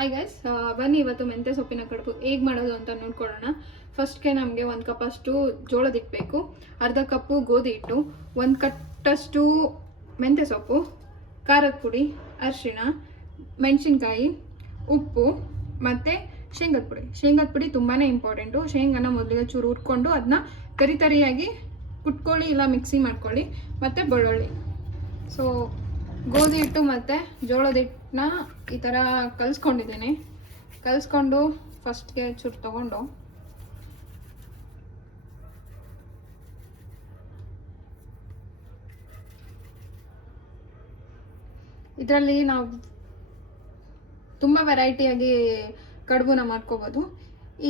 Hi guys, ಬನ್ನಿ ಇವತ್ತು ಮೆಂತ್ಯ ಸೊಪ್ಪಿನ ಕಡುಬು ಹೇಗೆ ಮಾಡೋದು ಅಂತ ನೋಡ್ಕೊಳ್ಳೋಣ. ಫಸ್ಟ್ಗೆ ನಮಗೆ 1 ಕಪ್ ಅಷ್ಟು ಜೋಳದ ಹಿಟ್ಟು ಬೇಕು, ಅರ್ಧ ಕಪ್ಪು ಗೋಧಿ ಹಿಟ್ಟು, 1 ಕಟ್ಟಷ್ಟು ಮೆಂತ್ಯ ಸೊಪ್ಪು, ಖಾರದ ಪುಡಿ, ಅರಿಶಿಣ, ಮೆಣಸಿನ್ಕಾಯಿ, ಉಪ್ಪು ಮತ್ತು ಶೇಂಗದ ಪುಡಿ ತುಂಬಾ ಇಂಪಾರ್ಟೆಂಟು. ಶೇಂಗಾನ ಮೊದಲಿಗೆ ಚೂರು ಹುರ್ಕೊಂಡು ಅದನ್ನ ತರಿಯಾಗಿ ಕುಟ್ಕೊಳ್ಳಿ ಇಲ್ಲ ಮಿಕ್ಸಿ ಮಾಡ್ಕೊಳ್ಳಿ, ಮತ್ತು ಬೆಳ್ಳುಳ್ಳಿ. ಸೊ ಗೋಧಿ ಹಿಟ್ಟು ಮತ್ತು ಜೋಳದ ಹಿಟ್ಟನ್ನ ಈ ಥರ ಕಲಿಸ್ಕೊಂಡು ಫಸ್ಟ್ಗೆ ಚೂರು ತಗೊಂಡು ಇದರಲ್ಲಿ ನಾವು ತುಂಬ ವೆರೈಟಿಯಾಗಿ ಕಡುಬುನ ಮಾಡ್ಕೋಬೋದು.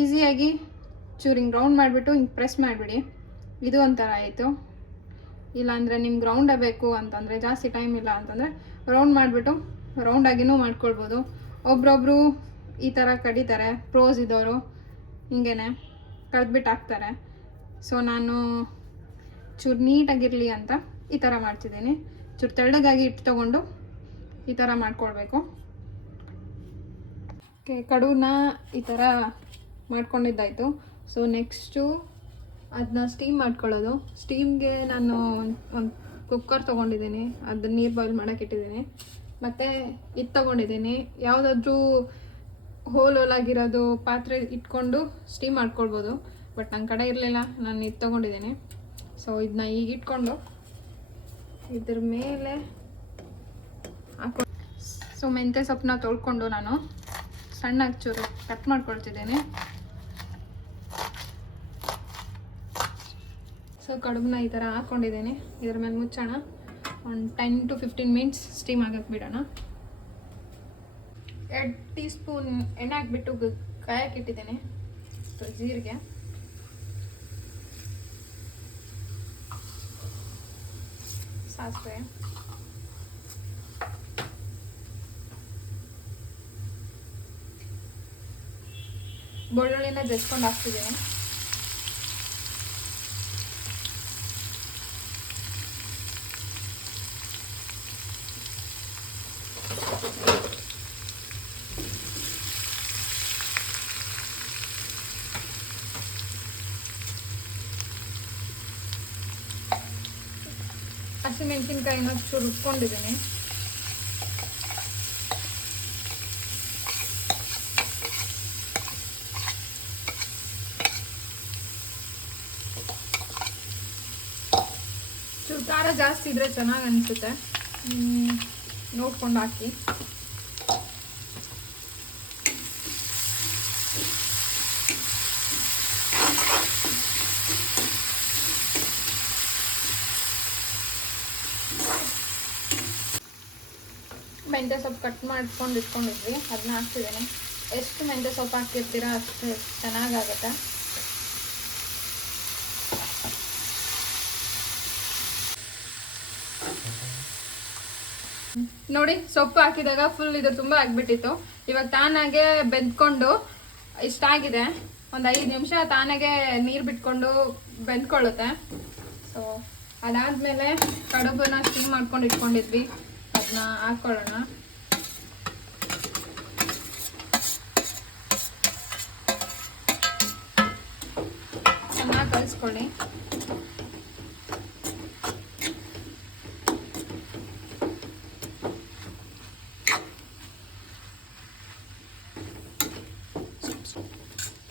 ಈಸಿಯಾಗಿ ಚೂರು ಹಿಂಗೆ ರೌಂಡ್ ಮಾಡಿಬಿಟ್ಟು ಹಿಂಗೆ ಪ್ರೆಸ್ ಮಾಡಿಬಿಡಿ. ಇದು ಒಂಥರ ಆಯಿತು. ಇಲ್ಲಾಂದರೆ ನಿಮ್ಗೆ ರೌಂಡೇ ಬೇಕು ಅಂತಂದರೆ, ಜಾಸ್ತಿ ಟೈಮ್ ಇಲ್ಲ ಅಂತಂದರೆ ರೌಂಡ್ ಮಾಡಿಬಿಟ್ಟು ರೌಂಡಾಗಿನೂ ಮಾಡ್ಕೊಳ್ಬೋದು. ಒಬ್ರೊಬ್ರು ಈ ಥರ ಕಡಿತಾರೆ, ಪ್ರೋಸ್ ಇದ್ದವರು ಹಿಂಗೇ ಕಡ್ದ್ಬಿಟ್ಟು ಹಾಕ್ತಾರೆ. ಸೊ ನಾನು ಚೂರು ನೀಟಾಗಿರಲಿ ಅಂತ ಈ ಥರ ಮಾಡ್ತಿದ್ದೀನಿ. ಚೂರು ತೆಳ್ಳಗಾಗಿ ಇಟ್ಟು ತೊಗೊಂಡು ಈ ಥರ ಮಾಡ್ಕೊಳ್ಬೇಕು. ಕಡುಬನ್ನ ಈ ಥರ ಮಾಡ್ಕೊಂಡಿದ್ದಾಯಿತು. ಸೊ ನೆಕ್ಸ್ಟು ಅದನ್ನ ಸ್ಟೀಮ್ ಮಾಡ್ಕೊಳ್ಳೋದು. ಸ್ಟೀಮ್ಗೆ ನಾನು ಒಂದು ಕುಕ್ಕರ್ ತೊಗೊಂಡಿದ್ದೀನಿ, ಅದನ್ನ ನೀರು ಬಾಯ್ಲ್ ಮಾಡೋಕೆ ಇಟ್ಟಿದ್ದೀನಿ. ಮತ್ತು ಇದು ತೊಗೊಂಡಿದ್ದೀನಿ, ಯಾವುದಾದ್ರೂ ಹೋಲಾಗಿರೋದು ಪಾತ್ರೆ ಇಟ್ಕೊಂಡು ಸ್ಟೀಮ್ ಮಾಡ್ಕೊಳ್ಬೋದು. ಬಟ್ ನನ್ನ ಕಡೆ ಇರಲಿಲ್ಲ, ನಾನು ಇದು ತೊಗೊಂಡಿದ್ದೀನಿ. ಸೊ ಇದನ್ನ ಈಗ ಇಟ್ಕೊಂಡು ಇದ್ರ ಮೇಲೆ ಹಾಕೊ. ಸೊ ಮೆಂತ್ಯ ಸೊಪ್ಪನ್ನ ತೊಳ್ಕೊಂಡು ನಾನು ಸಣ್ಣಗೆ ಚೂರು ಕಟ್ ಮಾಡ್ಕೊಳ್ತಿದ್ದೀನಿ. ಸೊ ಕಡುಬನ್ನ ಈ ಥರ ಹಾಕ್ಕೊಂಡಿದ್ದೀನಿ. ಇದ್ರ ಮೇಲೆ ಮುಚ್ಚೋಣ. ಒಂದು 10 to 15 ಮಿನಿಟ್ಸ್ ಸ್ಟೀಮ್ ಆಗಕ್ಕೆ ಬಿಡೋಣ. 2 ಟೀ ಸ್ಪೂನ್ ಎಣ್ಣೆ ಹಾಕ್ಬಿಟ್ಟು ಕಾಯಕ್ಕೆ ಇಟ್ಟಿದ್ದೀನಿ. ಜೀರಿಗೆ, ಸಾಸಿವೆ, ಬೆಳ್ಳುಳ್ಳಿನ ಜಜ್ಕೊಂಡು ಹಾಕ್ತಿದ್ದೀನಿ. ಹಸಿಮೆಣಸಿನ್ಕಾಯಿನ ಚೂರು ರುಬ್ಕೊಂಡಿದ್ದೀನಿ. ಚೂರು ಖಾರ ಜಾಸ್ತಿ ಇದ್ರೆ ಚೆನ್ನಾಗಿ ಅನಿಸುತ್ತೆ, ನೋಡ್ಕೊಂಡು ಹಾಕಿ. ಮೆಂತ್ಯ ಸೊಪ್ಪು ಕಟ್ ಮಾಡ್ಕೊಂಡು ಇಟ್ಕೊಂಡಿದ್ವಿ, ಅದನ್ನ ಹಾಕ್ತಿದ್ದೀನಿ. ಎಷ್ಟು ಮೆಂತ್ಯ ಸೊಪ್ಪು ಹಾಕಿರ್ತೀರ ಅಷ್ಟು ಚೆನ್ನಾಗಾಗುತ್ತೆ. ನೋಡಿ, ಸೊಪ್ಪು ಹಾಕಿದಾಗ ಫುಲ್ ಇದು ತುಂಬ ಆಗಿಬಿಟ್ಟಿತ್ತು. ಇವಾಗ ತಾನಾಗೆ ಬೆಂದ್ಕೊಂಡು ಇಷ್ಟಾಗಿದೆ. ಒಂದು 5 ನಿಮಿಷ ತಾನಾಗೆ ನೀರು ಬಿಟ್ಕೊಂಡು ಬೆಂದ್ಕೊಳ್ಳುತ್ತೆ. ಸೊ ಅದಾದಮೇಲೆ ಕಡುಬನ್ನ ಸ್ಟೀಮ್ ಮಾಡ್ಕೊಂಡು ಇಟ್ಕೊಂಡಿದ್ವಿ, ಅದನ್ನ ಹಾಕ್ಕೊಳ್ಳೋಣ. ಚೆನ್ನಾಗಿ ಕಲಿಸ್ಕೊಳ್ಳಿ.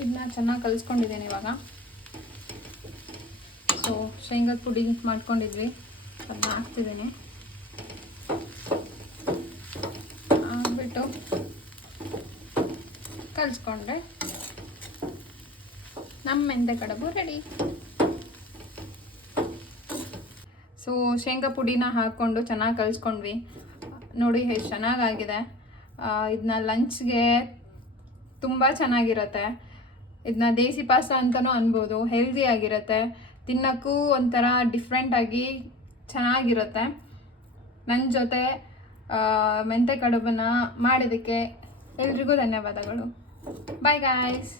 ಇದನ್ನ ಚೆನ್ನಾಗಿ ಕಲಿಸ್ಕೊಂಡಿದ್ದೀನಿ ಇವಾಗ. ಸೊ ಶೇಂಗದ ಪುಡಿ ಮಾಡ್ಕೊಂಡಿದ್ವಿ, ಅದನ್ನ ಹಾಕ್ತಿದ್ದೀನಿ. ಹಾಕ್ಬಿಟ್ಟು ಕಲಿಸ್ಕೊಂಡ್ರೆ ನಮ್ಮ ಮೆಂತ್ಯ ಕಡುಬು ರೆಡಿ. ಸೊ ಶೇಂಗಾ ಪುಡಿನ ಹಾಕ್ಕೊಂಡು ಚೆನ್ನಾಗಿ ಕಲಿಸ್ಕೊಂಡ್ವಿ. ನೋಡಿ ಎಷ್ಟು ಚೆನ್ನಾಗಾಗಿದೆ. ಇದನ್ನ ಲಂಚ್ಗೆ ತುಂಬ ಚೆನ್ನಾಗಿರುತ್ತೆ. ಇದನ್ನ ದೇಸಿ ಪಾಸ್ತಾ ಅಂತಲೂ ಅನ್ಬೋದು. ಹೆಲ್ದಿ ಆಗಿರುತ್ತೆ, ತಿನ್ನೋಕ್ಕೂ ಒಂಥರ ಡಿಫ್ರೆಂಟಾಗಿ ಚೆನ್ನಾಗಿರುತ್ತೆ. ನನ್ನ ಜೊತೆ ಮೆಂತ್ಯ ಕಡುಬನ್ನು ಮಾಡಿದ್ದಕ್ಕೆ ಎಲ್ರಿಗೂ ಧನ್ಯವಾದಗಳು. Bye guys.